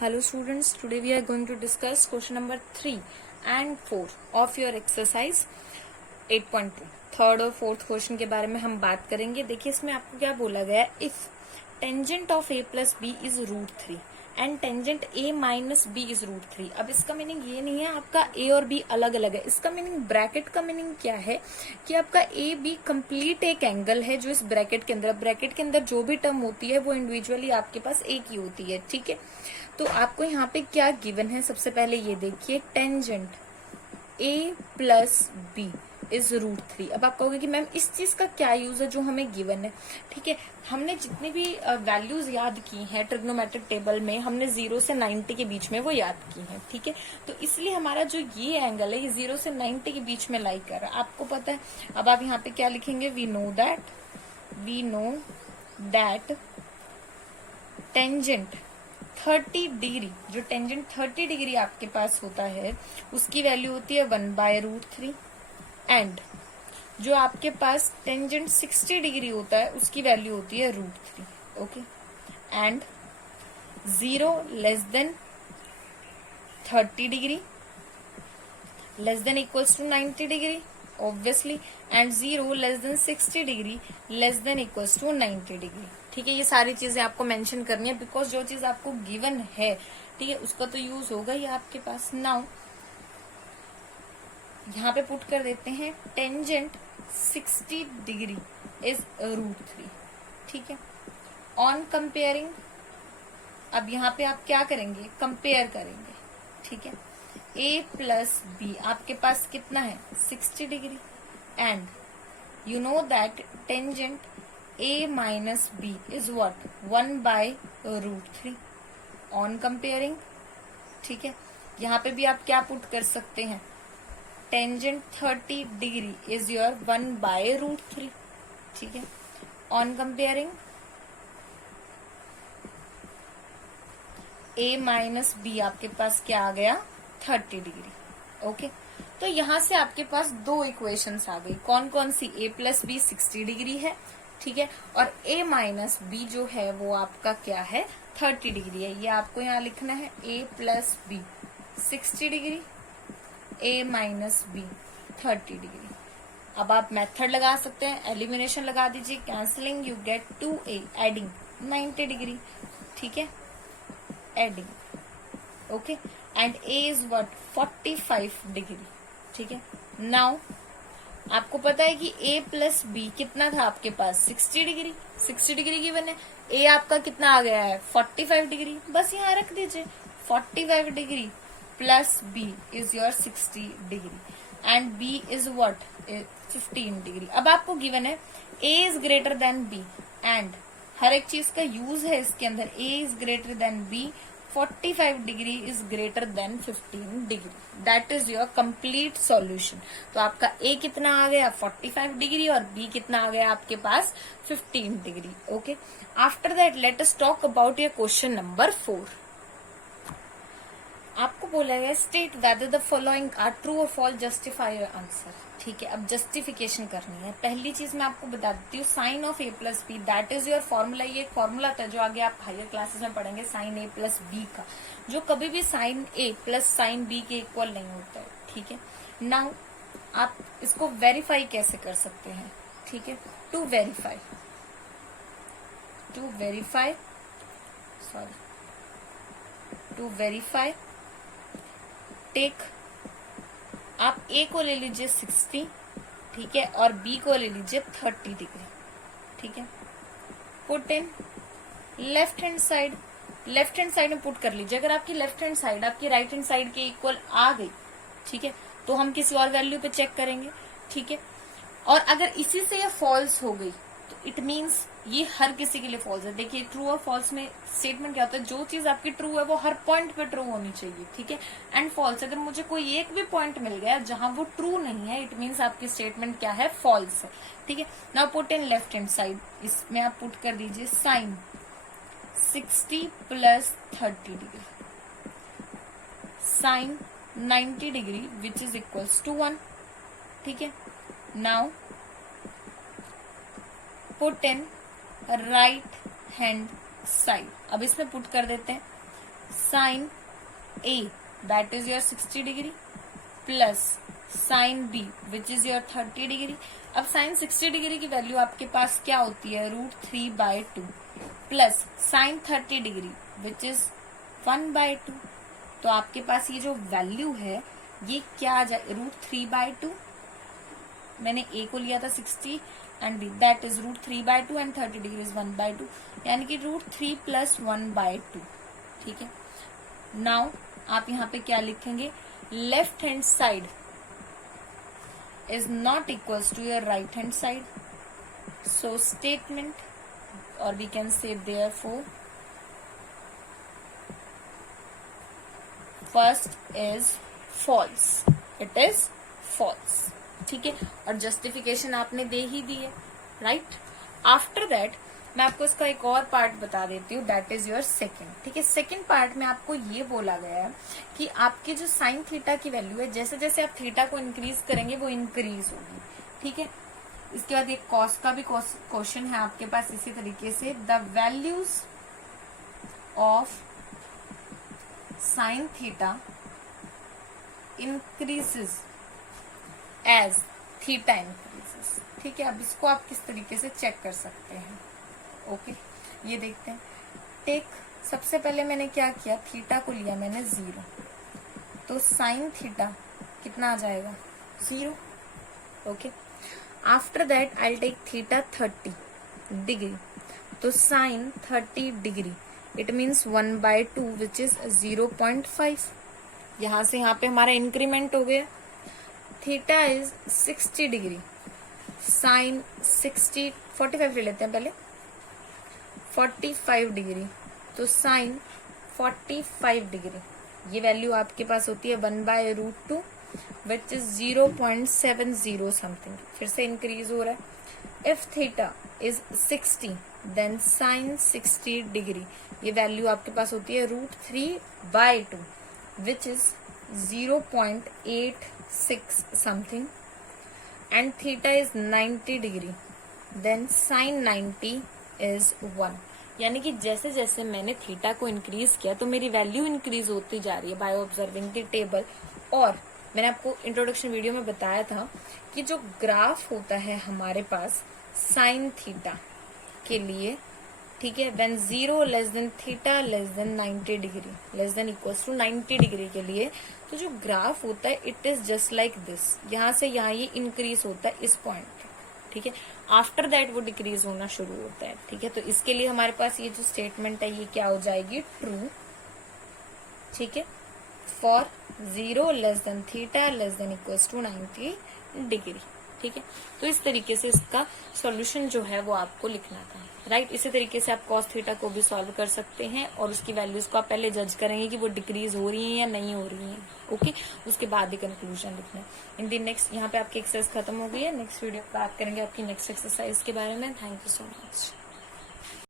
Hello students, today we are going to discuss question number 3 and 4 of your exercise 8.2. Third और fourth question के बारे में हम बात करेंगे. देखिए इसमें आपको क्या बोला गया है. If tangent of a plus b is √3 and tangent a minus b is √3. अब इसका मीनिंग ये नहीं है आपका a और b अलग अलग है. इसका मीनिंग, ब्रैकेट का मीनिंग क्या है कि आपका a b कंप्लीट एक एंगल है जो इस ब्रैकेट के अंदर, ब्रैकेट के अंदर जो भी टर्म होती है वो इंडिविजुअली आपके पास एक ही होती है. ठीक है, तो आपको यहाँ पे क्या गिवन है, सबसे पहले ये देखिए, tangent a plus b is √3. अब आप कहोगे कि मैम इस चीज का क्या यूज है जो हमें गिवन है. ठीक है, हमने जितनी भी वैल्यूज याद की हैं ट्रिग्नोमेट्रिक टेबल में, हमने 0 से 90 के बीच में वो याद की हैं. ठीक है, तो इसलिए हमारा जो ये एंगल है ये 0 से 90 के बीच में लाई कर रहा है, आपको पता है. अब आप यहाँ पे क्या लिखेंगे, we know that tangent 30 degree, जो टेंजेंट 30 डिग्री आपके पास होता है उसकी वैल्यू होती है 1/√3. एंड जो आपके पास टेंजेंट 60 डिग्री होता है उसकी वैल्यू होती है √3. Okay, and 0 less than 30 degree less than equals to 90 degree obviously, and 0 less than 60 degree less than equals to 90 degree. ठीक है, ये सारी चीजें आपको मेंशन करनी है बिकॉज जो चीज आपको गिवन है, ठीक है, उसका तो यूज होगा ही आपके पास. नाउ यहाँ पे पुट कर देते हैं टेंजेंट 60 डिग्री इज √3. ठीक है, ऑन कंपेयरिंग, अब यहाँ पे आप क्या करेंगे, कंपेयर करेंगे. ठीक है, a प्लस बी आपके पास कितना है 60 degree, and you know that tangent a minus b is what 1/√3. On comparing, ठीक है, यहाँ पे भी आप क्या पुट कर सकते हैं, टेंजेंट 30 डिग्री इज योर 1/√3. ठीक है, on comparing a minus b आपके पास क्या आ गया 30 डिग्री. ओके, तो यहां से आपके पास दो इक्वेशंस आ गई. कौन कौन सी, a प्लस बी 60 डिग्री है, ठीक है, और a माइनस बी जो है वो आपका क्या है 30 डिग्री है. ये आपको यहाँ लिखना है a plus b 60 degree, a minus b 30 degree. अब आप मेथड लगा सकते हैं, एलिमिनेशन लगा दीजिए, cancelling, you get 2a, adding 90 degree. ठीक है, adding. Okay, and a is what 45 degree. ठीक है, नाउ आपको पता है कि a प्लस बी कितना था आपके पास 60 डिग्री. 60 डिग्री गिवन है, a आपका कितना आ गया है 45 डिग्री. बस यहाँ रख दीजिए 45 degree plus b is your 60 degree, and b is what 15 degree. अब आपको गिवन है a is greater than b, and हर एक चीज का यूज है इसके अंदर. a is greater than b, 45 degree is greater than 15 degree. That is your complete solution. तो आपका a कितना आ गया 45 डिग्री और b कितना आ गया आपके पास 15 degree. Okay, after that let us talk about your question number 4. आपको बोला गया state whether the following are true और फॉल्स, जस्टिफाई योर आंसर. ठीक है, अब जस्टिफिकेशन करनी है. पहली चीज मैं आपको बता देती हूँ, sine of a plus b that is your formula. ये एक फॉर्मूला था जो आगे आप हायर क्लासेस में पढ़ेंगे, साइन a प्लस बी का, जो कभी भी sine a plus sine b के इक्वल नहीं होता है. ठीक है, नाउ आप इसको वेरीफाई कैसे कर सकते हैं. ठीक है, टू वेरीफाई टेक, आप a को ले लीजिए 60, ठीक है, और b को ले लीजिए 30 डिग्री. ठीक है, put in left hand side में पुट कर लीजिए. अगर आपकी लेफ्ट हैंड साइड आपकी राइट हैंड साइड के इक्वल आ गई, ठीक है, तो हम किसी और वैल्यू पे चेक करेंगे. ठीक है, और अगर इसी से ये फॉल्स हो गई तो इट मीन्स ये हर किसी के लिए फॉल्स है. देखिए ट्रू और फॉल्स में स्टेटमेंट क्या होता है, जो चीज आपकी ट्रू है वो हर पॉइंट पे ट्रू होनी चाहिए. ठीक है, एंड फॉल्स, अगर मुझे कोई एक भी पॉइंट मिल गया जहां वो ट्रू नहीं है, इट मीन्स आपकी स्टेटमेंट क्या है, फॉल्स है. ठीक है, now put in left hand side, इसमें आप पुट कर दीजिए sine 60 plus 30 degree, sine 90 degree which is equals to 1. ठीक है, now put in right hand side. अब इसमें पुट कर देते हैं sine a that is your 60 degree plus sine b which is your 30 degree. अब साइन 60 डिग्री की value आपके पास क्या होती है, √3/2 plus sign 30 degree which is 1/2। तो आपके पास ये जो वैल्यू है ये क्या आ जाए, √3/2, मैंने ए को लिया था 60 and b that is √3/2 and 30 degree is 1/2, यानी कि √3 + 1/2। ठीक है, नाउ आप यहाँ पे क्या लिखेंगे, left hand side is not equals to your right hand side, so statement और we can say therefore first is false, it is false. ठीक है, और जस्टिफिकेशन आपने दे ही दी है, राइट। आफ्टर दैट मैं आपको इसका एक और पार्ट बता देती हूँ, दैट इज योर सेकंड। ठीक है, सेकंड पार्ट में आपको ये बोला गया है कि आपकी जो साइन थीटा की वैल्यू है, जैसे जैसे आप थीटा को इंक्रीज करेंगे वो इंक्रीज होगी। ठीक है, इसके बाद एक कॉस का भी क्वेश्चन है आपके पास इसी तरीके से, the values of sine theta increases as theta increases. ठीक है, अब इसको आप किस तरीके से चेक कर सकते हैं, ओके ये देखते हैं। टेक, सबसे पहले मैंने क्या किया, थीटा को लिया मैंने 0, तो साइन थीटा कितना आ जाएगा, 0। Okay, after that I take theta 30 degree, तो sine 30 degree it means 1/2 which is 0.5। यहां से यहाँ पे हमारा इंक्रीमेंट हो गया। थीटा इज 60 डिग्री, साइन 60 45 ले लेते हैं पहले, 45 डिग्री, तो साइन 45 डिग्री, ये वैल्यू आपके पास होती है 1/√2 विच इज 0.70 समथिंग, फिर से इंक्रीज हो रहा है। If theta is 60 then sine 60 degree, ये वैल्यू आपके पास होती है √3/2 which is 0.86 something, and theta is 90 degree then sine 90 is 1। यानी कि जैसे जैसे मैंने थीटा को इंक्रीज किया तो मेरी वैल्यू इंक्रीज होती जा रही है बाय ऑब्जर्विंग द टेबल। और मैंने आपको इंट्रोडक्शन वीडियो में बताया था कि जो ग्राफ होता है हमारे पास साइन थीटा के लिए, ठीक है, when 0 less than theta less than 90 degree less than equals to 90 degree के लिए, तो जो ग्राफ होता है it is just like this, यहाँ से यहाँ ये इंक्रीज होता है इस पॉइंट पे। ठीक है, आफ्टर दैट वो डिक्रीज होना शुरू होता है। ठीक है, तो इसके लिए हमारे पास ये जो स्टेटमेंट है ये क्या हो जाएगी, ट्रू। ठीक है, for 0 less than theta less than equals to 90 degree. ठीक है, तो इस तरीके से इसका सॉल्यूशन जो है वो आपको लिखना था, राइट। इसी तरीके से आप कॉस थीटा को भी सॉल्व कर सकते हैं और उसकी वैल्यूज को आप पहले जज करेंगे कि वो डिक्रीज हो रही है या नहीं हो रही है, ओके। उसके बाद ही कंक्लूजन लिखना है। इन दी नेक्स्ट, यहाँ पे आपकी एक्सरसाइज खत्म हो गई है, नेक्स्ट वीडियो बात करेंगे आपकी नेक्स्ट एक्सरसाइज के बारे में। Thank you so much.